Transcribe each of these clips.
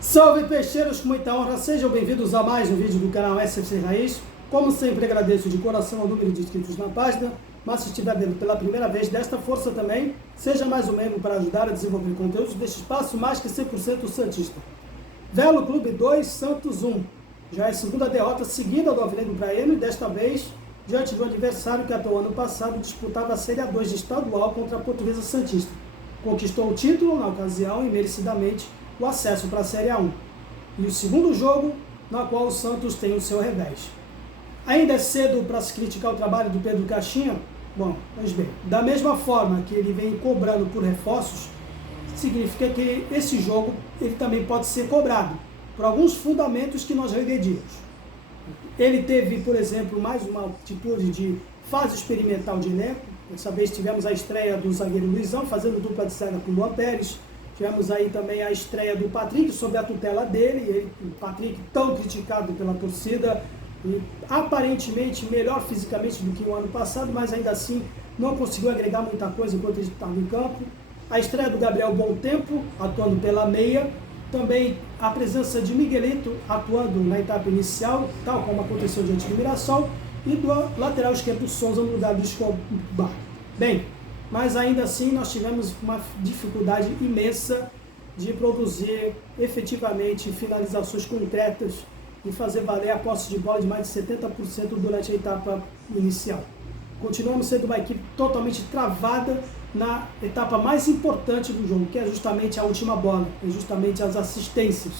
Salve peixeiros, com muita honra, sejam bem-vindos a mais um vídeo do canal SFC Raiz. Como sempre, agradeço de coração o número de inscritos na página, mas se estiver vendo pela primeira vez, desta força também, seja mais um membro para ajudar a desenvolver conteúdos deste espaço mais que 100% santista. Velo Clube 2, Santos 1. Já é a segunda derrota seguida do Alvinegro Praiano e desta vez diante do adversário que até o ano passado disputava a Série A2 de estadual contra a Portuguesa Santista. Conquistou o título na ocasião e merecidamente o acesso para a Série A1. E o segundo jogo, na qual o Santos tem o seu revés. Ainda é cedo para se criticar o trabalho do Pedro Caixinha? Bom, pois bem, da mesma forma que ele vem cobrando por reforços, significa que esse jogo ele também pode ser cobrado por alguns fundamentos que nós regredimos. Ele teve, por exemplo, mais uma atitude de fase experimental de elenco. Dessa vez tivemos a estreia do zagueiro Luizão, fazendo dupla de zaga com o Luan Pérez. Tivemos aí também a estreia do Patrick, sob a tutela dele, o Patrick tão criticado pela torcida, e aparentemente melhor fisicamente do que o ano passado, mas ainda assim não conseguiu agregar muita coisa enquanto ele estava em campo. A estreia do Gabriel Bom Tempo, atuando pela meia. Também a presença de Miguelito, atuando na etapa inicial, tal como aconteceu diante do Mirassol, e do lateral esquerdo Souza no lugar do Escobar. Bem, mas ainda assim nós tivemos uma dificuldade imensa de produzir efetivamente finalizações concretas e fazer valer a posse de bola de mais de 70% durante a etapa inicial. Continuamos sendo uma equipe totalmente travada na etapa mais importante do jogo, que é justamente a última bola, é justamente as assistências.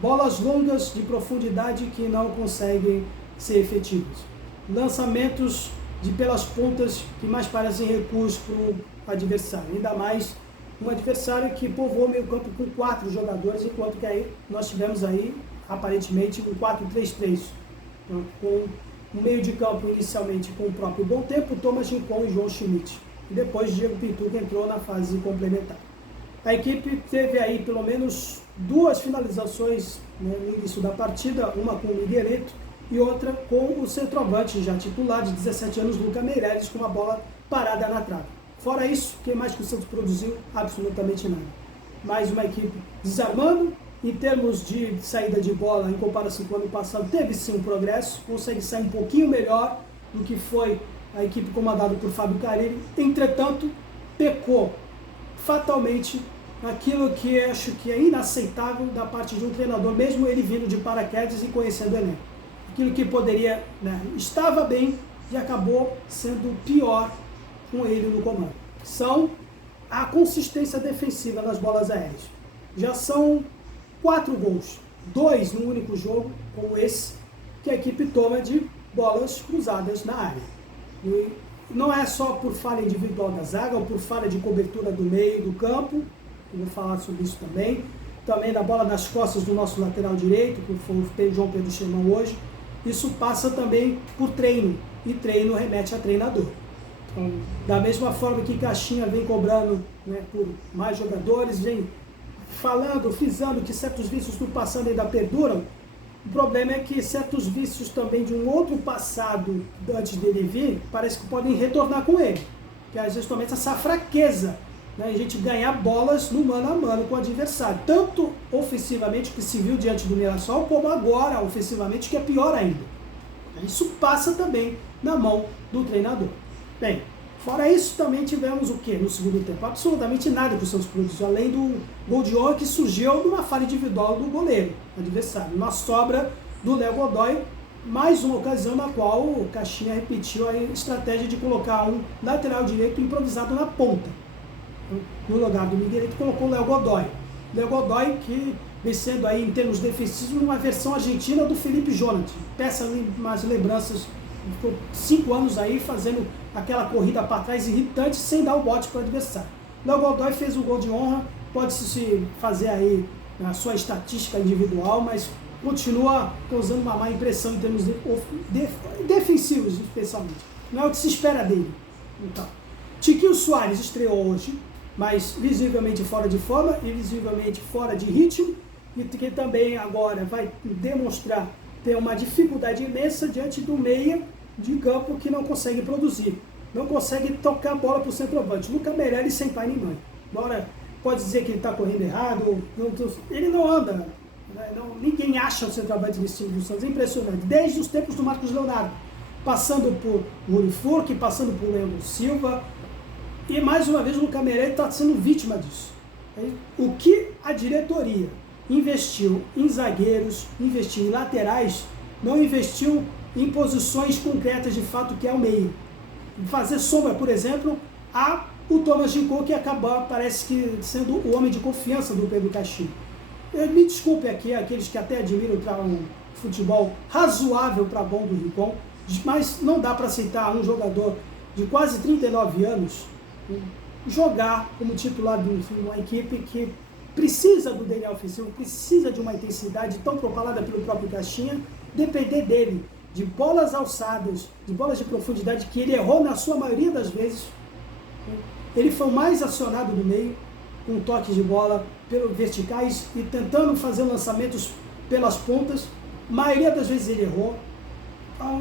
Bolas longas de profundidade que não conseguem ser efetivas. Lançamentos pelas pontas que mais parecem recuos para o adversário. Ainda mais um adversário que povoou o meio campo com 4 jogadores, enquanto que aí nós tivemos aí, aparentemente, um 4-3-3. Então, com um meio de campo inicialmente com o próprio Bom Tempo, Thomas Rincon e João Schmidt. E depois Diego Pituca entrou na fase complementar. A equipe teve aí pelo menos 2 finalizações, né, no início da partida, uma com o Miguelito e outra com o centroavante já titular de 17 anos, Lucas Meireles, com uma bola parada na trave. Fora isso, o que mais que o Santos produziu? Absolutamente nada. Mais uma equipe desarmando. Em termos de saída de bola, em comparação com o ano passado, teve sim um progresso, consegue sair um pouquinho melhor do que foi a equipe comandada por Fábio Carille. Entretanto, pecou fatalmente naquilo que acho que é inaceitável da parte de um treinador, mesmo ele vindo de paraquedas e conhecendo o elenco. Aquilo que poderia, estava bem e acabou sendo pior com ele no comando. São a consistência defensiva nas bolas aéreas. Já são 4 gols, 2 no único jogo, como esse, que a equipe toma de bolas cruzadas na área. E não é só por falha individual da zaga ou por falha de cobertura do meio do campo, eu vou falar sobre isso também da bola nas costas do nosso lateral direito, que foi o João Pedro Chemão hoje. Isso passa também por treino, e treino remete a treinador. Então, da mesma forma que Caixinha vem cobrando, por mais jogadores, vem falando, frisando que certos vícios do passado ainda perduram, o problema é que certos vícios também de um outro passado antes dele vir, parece que podem retornar com ele. Que é justamente essa fraqueza, a gente ganhar bolas no mano a mano com o adversário, tanto ofensivamente, que se viu diante do Mirassol, como agora ofensivamente, que é pior ainda. Isso passa também na mão do treinador. Bem, fora isso, também tivemos o quê no segundo tempo? Absolutamente nada que o Santos produziu, além do gol de honra que surgiu de uma falha individual do goleiro adversário, uma sobra do Léo Godoy, mais uma ocasião na qual o Caixinha repetiu a estratégia de colocar um lateral direito improvisado na ponta. No lugar do Miguelito colocou o Léo Godoy. Léo Godoy que vem sendo aí, em termos defensivos, uma versão argentina do Felipe Jonathan. Peça umas lembranças, ficou 5 anos aí fazendo aquela corrida para trás irritante sem dar o bote para o adversário. Léo Godoy fez o gol de honra, pode-se fazer aí a sua estatística individual, mas continua causando uma má impressão em termos defensivos, especialmente. Não é o que se espera dele. Então, Tiquinho Soares estreou hoje, mas visivelmente fora de forma e visivelmente fora de ritmo, e que também agora vai demonstrar ter uma dificuldade imensa diante do meia de campo que não consegue produzir, não consegue tocar a bola para o centroavante. Lucas Meireles sem pai nem mãe. Agora, pode dizer que ele está correndo errado, ele não anda né? Ninguém acha o centroavante desse time do Santos, é impressionante. Desde os tempos do Marcos Leonardo, passando por Rui Furque, passando por Leandro Silva, e mais uma vez o Lucas Meirelles está sendo vítima disso. O que a diretoria investiu em zagueiros, investiu em laterais, não investiu em posições concretas de fato, que é o meio. Fazer sombra, por exemplo, o Thomas Ginkgo, que acabou, parece que, sendo o homem de confiança do Pedro Caixinha. Me desculpe aqui aqueles que até admiram um futebol razoável para bom do Rincon, mas não dá para aceitar um jogador de quase 39 anos jogar como titular de uma equipe que precisa do DNA ofensivo, precisa de uma intensidade tão propalada pelo próprio Caixinha, depender dele, de bolas alçadas, de bolas de profundidade, que ele errou na sua maioria das vezes. Ele foi o mais acionado do meio, com toques de bola pelos verticais e tentando fazer lançamentos pelas pontas. A maioria das vezes ele errou.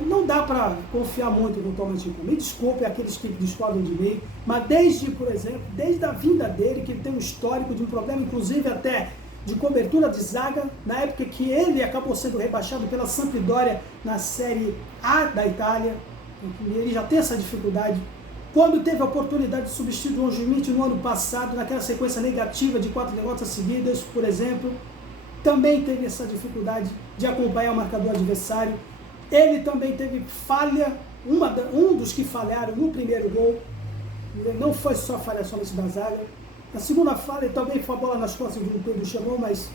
Não dá para confiar muito no Thomas Ginkgo. Me desculpe aqueles que discordam de mim, mas por exemplo, desde a vinda dele, que ele tem um histórico de um problema, inclusive até de cobertura de zaga, na época que ele acabou sendo rebaixado pela Sampdoria na Série A da Itália, ele já tem essa dificuldade. Quando teve a oportunidade de substituir o João Schmidt no ano passado, naquela sequência negativa de 4 derrotas seguidas, por exemplo, também teve essa dificuldade de acompanhar o marcador adversário. Ele também teve falha, um dos que falharam no primeiro gol, não foi só falha somente da zaga. A segunda falha também foi a bola nas costas do Pedro Chamou, mas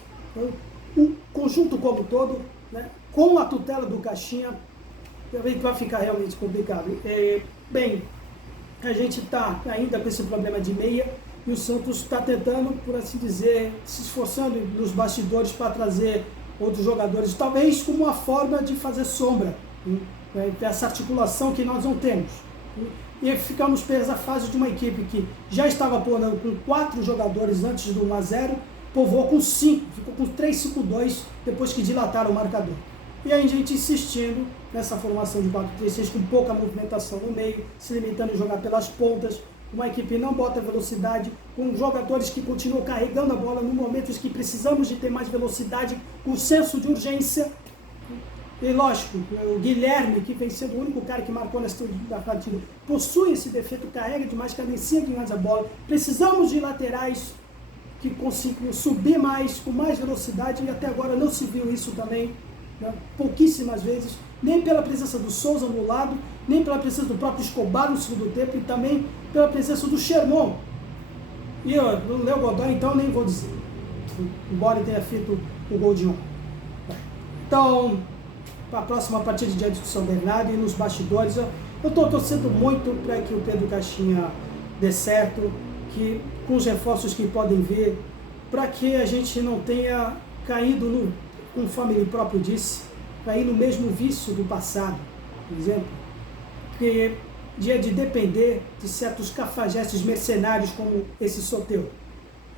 o conjunto como um todo, né, com a tutela do Caixinha, também vai ficar realmente complicado. Bem, a gente está ainda com esse problema de meia e o Santos está tentando, por assim dizer, se esforçando nos bastidores para trazer outros jogadores, talvez como uma forma de fazer sombra, essa articulação que nós não temos. E ficamos presos à fase de uma equipe que já estava povoando com 4 jogadores antes do 1-0, povoou com 5, ficou com 3-5-2 depois que dilataram o marcador. E aí a gente insistindo nessa formação de 4-3-6 com pouca movimentação no meio, se limitando a jogar pelas pontas, uma equipe não bota velocidade, com jogadores que continuam carregando a bola no momentos que precisamos de ter mais velocidade, com senso de urgência. E lógico, o Guilherme, que vem sendo o único cara que marcou nessa partida, possui esse defeito, carrega demais, cadencia demais a bola. Precisamos de laterais que consigam subir mais, com mais velocidade, e até agora não se viu isso também, né? Pouquíssimas vezes, nem pela presença do Souza no lado, nem pela presença do próprio Escobar no segundo tempo, e também pela presença do Sherman. E o Léo Godoy, então, nem vou dizer, embora ele tenha feito o gol de honra. Então, para a próxima partida diante do São Bernardo e nos bastidores, eu estou torcendo muito para que o Pedro Caixinha dê certo, que com os reforços que podem vir, para que a gente não tenha caído, conforme ele próprio disse, cair no mesmo vício do passado, por exemplo, que de depender de certos cafajestes mercenários como esse Soteldo.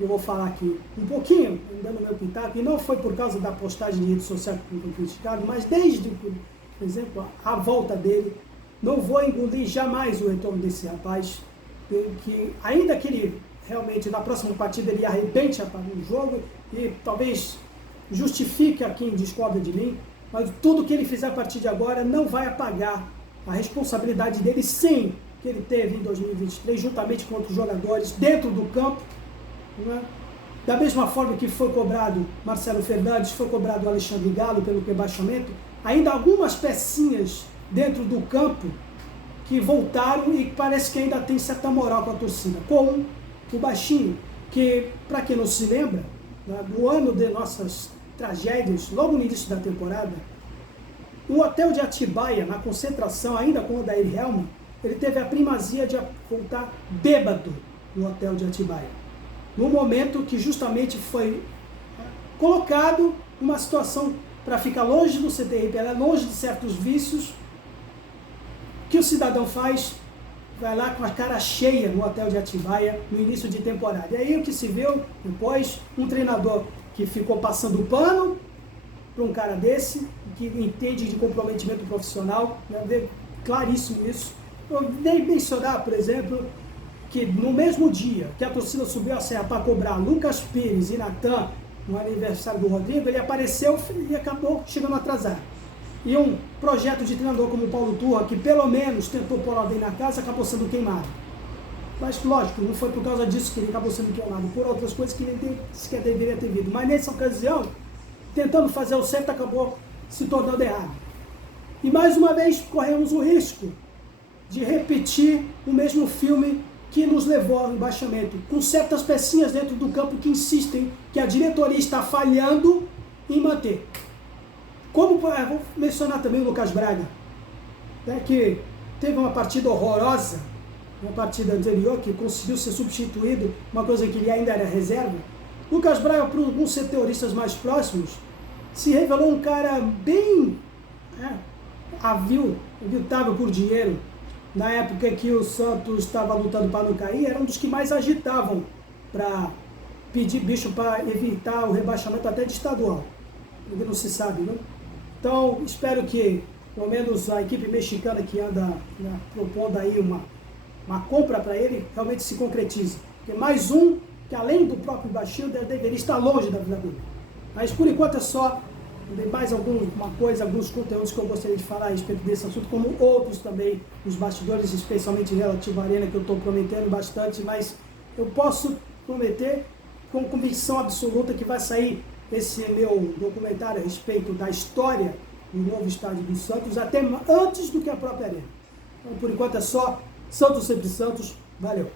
Eu vou falar aqui um pouquinho, dando meu pitaco, e não foi por causa da postagem de rede social que foi criticado, mas desde, por exemplo, a volta dele, não vou engolir jamais o retorno desse rapaz, que ainda que ele realmente na próxima partida ele arrebente o jogo e talvez justifique a quem discorda de mim, mas tudo que ele fizer a partir de agora não vai apagar a responsabilidade dele, sim, que ele teve em 2023, juntamente com outros jogadores, dentro do campo, né? Da mesma forma que foi cobrado Marcelo Fernandes, foi cobrado Alexandre Galo pelo rebaixamento, ainda algumas pecinhas dentro do campo que voltaram e parece que ainda tem certa moral com a torcida, como o Baixinho, que, para quem não se lembra, né, do ano de nossas tragédias, logo no início da temporada, o hotel de Atibaia, na concentração, ainda com o Odair Hellmann, ele teve a primazia de voltar bêbado no hotel de Atibaia, no momento que justamente foi colocado uma situação para ficar longe do CTI, longe de certos vícios, que o cidadão faz, vai lá com a cara cheia no hotel de Atibaia no início de temporada. E aí o que se viu depois, um treinador que ficou passando pano para um cara desse, que entende de comprometimento profissional, né? Claríssimo isso. Eu dei mencionar, por exemplo, que no mesmo dia que a torcida subiu a serra para cobrar Lucas Pires e Natan no aniversário do Rodrigo, ele apareceu e acabou chegando atrasado. E um projeto de treinador como o Paulo Turra, que pelo menos tentou pôr ordem na casa, acabou sendo queimado. Mas, lógico, não foi por causa disso que ele acabou sendo queimado, por outras coisas que ele sequer deveria ter vindo. Mas nessa ocasião, tentando fazer o certo, acabou se tornando errado. E mais uma vez corremos o risco de repetir o mesmo filme que nos levou ao rebaixamento, com certas pecinhas dentro do campo que insistem que a diretoria está falhando em manter. Como vou mencionar também o Lucas Braga, né, que teve uma partida horrorosa, uma partida anterior, que conseguiu ser substituído, uma coisa que ele ainda era reserva. Lucas Braga, para alguns seteuristas mais próximos, se revelou um cara bem aviltável por dinheiro. Na época que o Santos estava lutando para não cair, era um dos que mais agitavam para pedir bicho para evitar o rebaixamento até de estadual. Ainda não se sabe, né? Então, espero que, pelo menos, a equipe mexicana que anda propondo aí uma compra para ele, realmente se concretize. Porque mais um que, além do próprio Baixinho, deveria estar longe da Vila Dúvida. Mas, por enquanto, é só. Tem mais alguns conteúdos que eu gostaria de falar a respeito desse assunto, como outros também, os bastidores, especialmente relativo à Arena, que eu estou prometendo bastante, mas eu posso prometer com convicção absoluta que vai sair esse meu documentário a respeito da história do novo estádio do Santos, até antes do que a própria Arena. Então, por enquanto é só. Santos sempre Santos. Valeu!